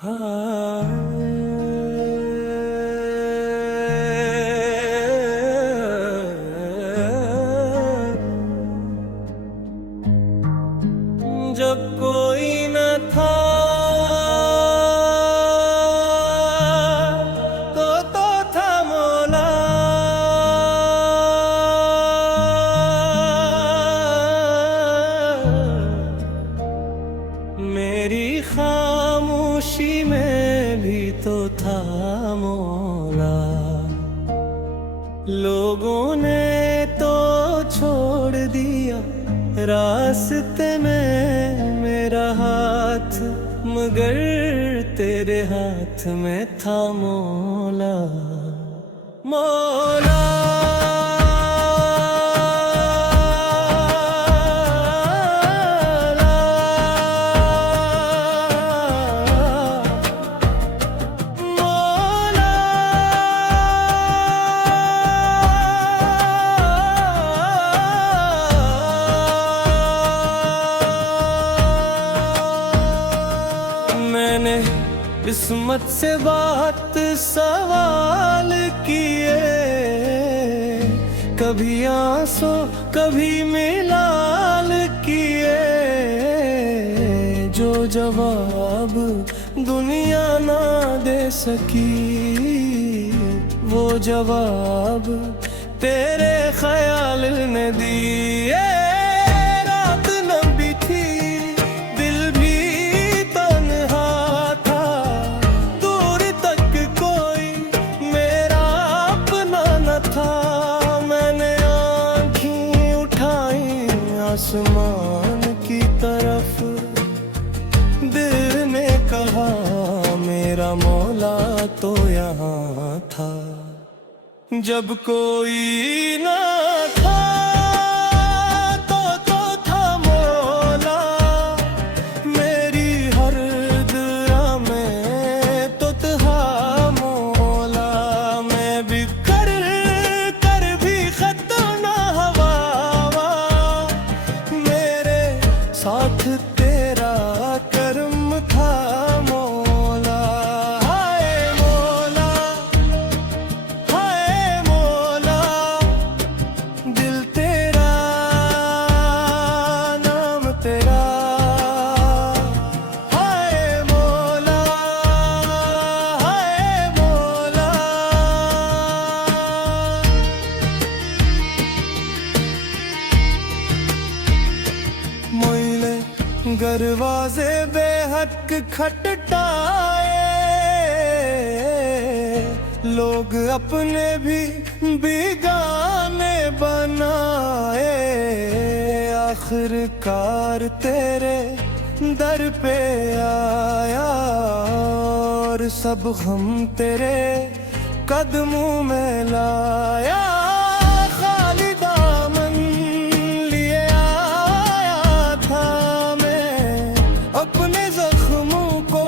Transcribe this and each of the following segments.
जब कोई न था तो था मौला। मेरी खामोशी में भी तो था मौला। लोगों ने तो छोड़ दिया रास्ते में मेरा हाथ, मगर तेरे हाथ में था मौला। मौला मैंने किस्मत से बात सवाल किए, कभी आंसू कभी मिलाल किए। जो जवाब दुनिया ना दे सकी, वो जवाब तेरे ख्याल ने दिए। आसमान की तरफ दिल ने कहा मेरा मौला तो यहाँ था। जब कोई ना था तो था मौला। मेरी हर दुआ में तो था मौला। मैं बिखर कर भी खत्म ना हवा, साथ तेरा करम था मौला। हाय मौला, हाय मौला, दिल तेरा नाम तेरा। हाय मौला, हाय मौला। दरवाजे बेहक खटखटाए, लोग अपने भी बेगाने बनाए। आखिरकार तेरे दर पे आया और सब गम तेरे कदमों में लाया। अपने जख्मों को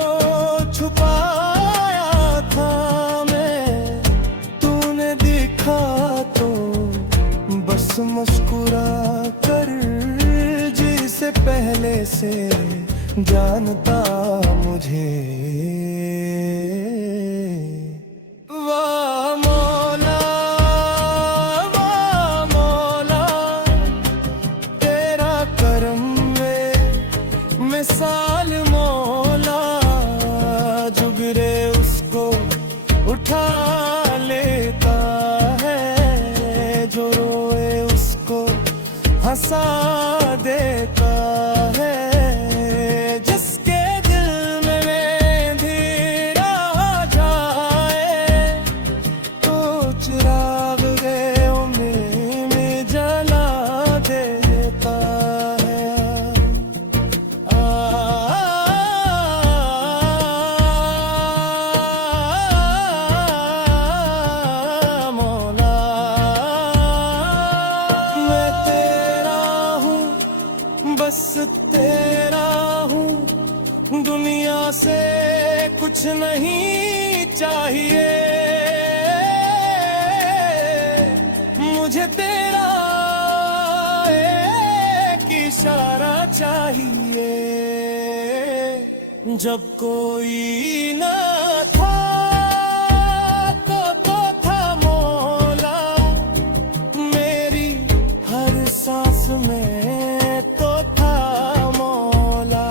छुपाया था मैं, तूने देखा तो बस मुस्कुरा कर, जिसे पहले से जानता मुझे। वाह मौला, वाह मौला, तेरा करम मिसाल मौला। जुगरे उसको उठा लेता है, जो रोए उसको हंसा देता है। जिसके दिल में अंधेरा जाए तो चिराग गयों में जला देता है। बस तेरा हूँ, दुनिया से कुछ नहीं चाहिए। मुझे तेरा एक इशारा चाहिए। जब कोई न था तो था मौला, मेरी हर सांस में तो था मौला।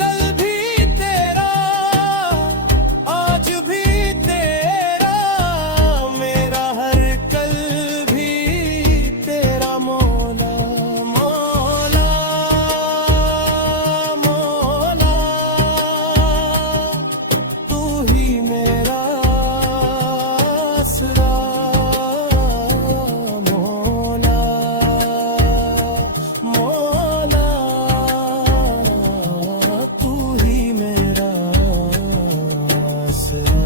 कल भी तेरा, आज भी तेरा, मेरा हर कल भी तेरा मौला। मौला मौला, तू ही मेरा आसरा। मौला मौला, तू ही मेरा आसरा।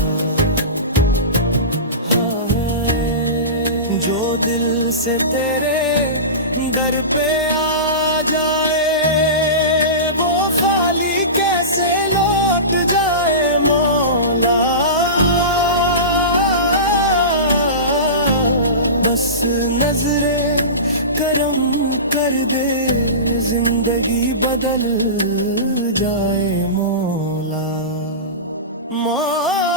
जो दिल से तेरे दर पे आ जाए, वो खाली कैसे लौट जाए मौला। बस नजरे करम कर दे, जिंदगी बदल जाए मौला। मौला